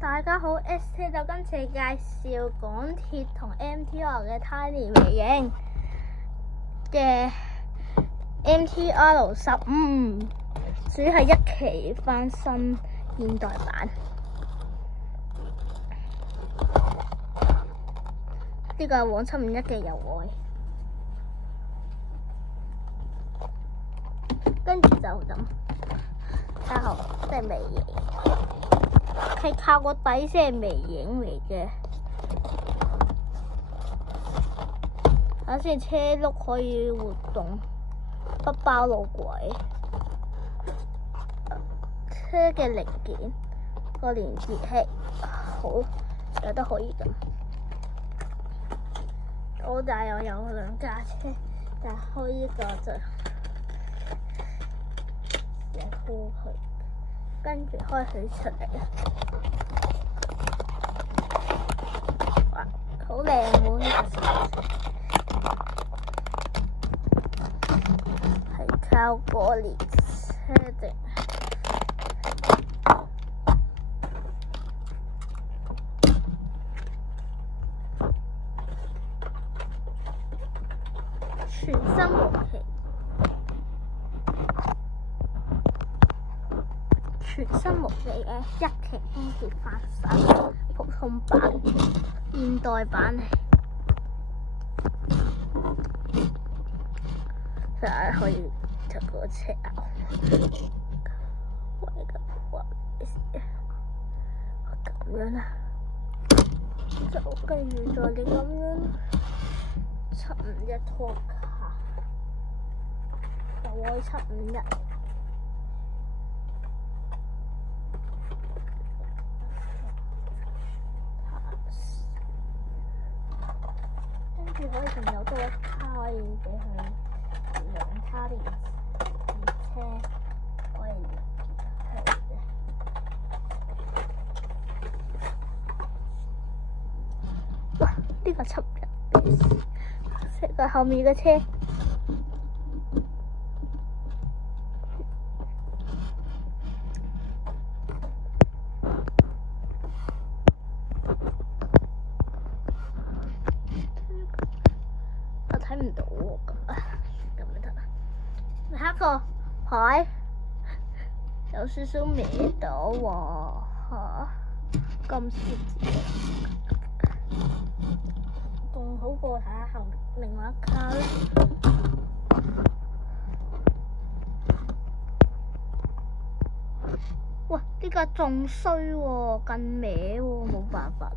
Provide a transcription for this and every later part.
大家好，ST 就今次介紹港鐵同 MTR 嘅 Tiny 微影嘅 MTR15，主要係一期翻新現代版。呢個係往751嘅由愛，跟住就咁，然後即係微影。係靠個底先係微影嚟嘅，首先車轆可以活動，不包路軌。車嘅零件個連接器好有得可以咁。我大又有兩架車，但開呢個就鋪佢。跟住開佢出嚟啦，哇，好靚喎！呢個係靠個連車定全新模型。全新模式嘅一期輕鐵翻新普通版、現代版嚟，就係可以就個車咁樣啦，就跟住再你咁樣751拖卡，又愛751。可以仲有多一卡可以俾佢兩卡連車可以連結去嘅。哇！呢個751，食個後面嘅車。睇唔到喎，咁咪得啦。下一個牌有少少歪到喎，咁蝕仲好過睇下後另外一卡啦。哇！呢個仲衰喎，更歪喎，冇辦法。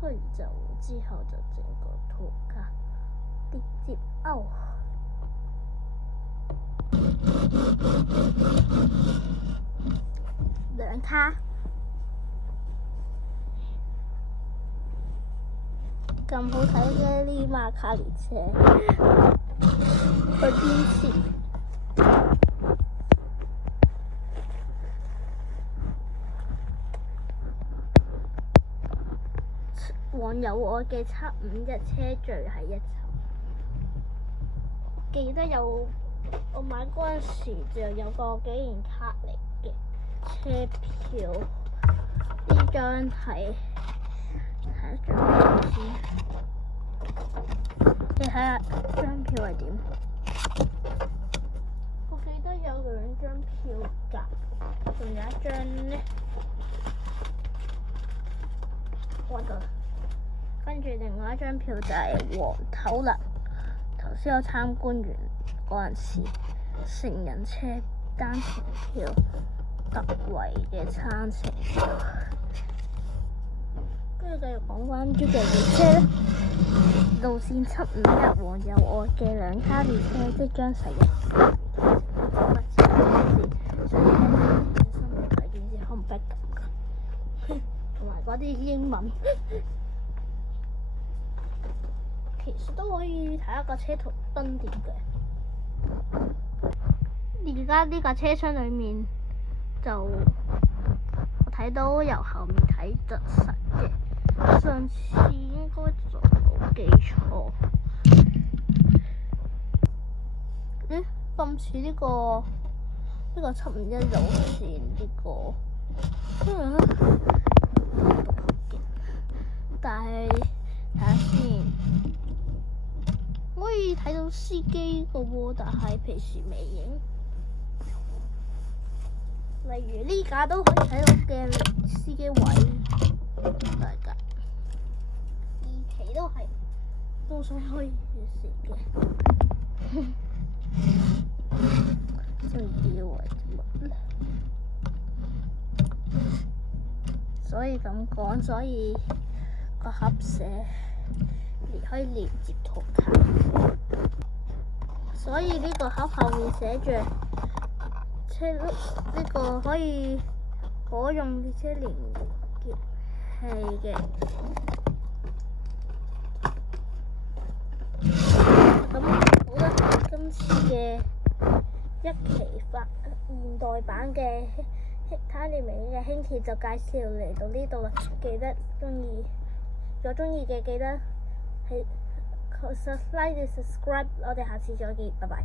跟住就之後就整個拖卡啲接鈎，兩卡咁好睇嘅呢馬卡列車，去邊次？往有我嘅751車序係一層，記得有我買嗰陣時就有個紀念卡嚟嘅車票，呢張係睇一張先，你睇下張票係點？我記得有兩張票㗎，仲有一張呢，我度。跟住另外一張票就係黃頭啦，頭先我參觀完嗰陣時，成人車單程票、特惠嘅餐程票。跟住繼續講翻朱記列車咧，路線751黃有愛嘅兩卡列車即將駛入。同埋嗰啲英文。其實都可以睇一個車頭燈點嘅。而家呢架車廂裡面就我睇到由後面睇就實嘅，上次應該就冇記錯。咁似呢個呢個751路線呢個，但係睇下先，可以睇到司機個喎，但係平時未影。例如呢架都可以睇到嘅司機位，大家2期都係都想可以試嘅。真以為乜咧？所以咁講，所以個盒寫可以連接圖騰，所以呢個盒後面寫住車轆，呢個可以可用列車連接器嘅。咁好啦，今次嘅1期現代版嘅卡列美嘅輕鐵就介紹嚟到呢度啦。記得如果中意嘅記得係like subscribe，我哋下次再見，拜拜。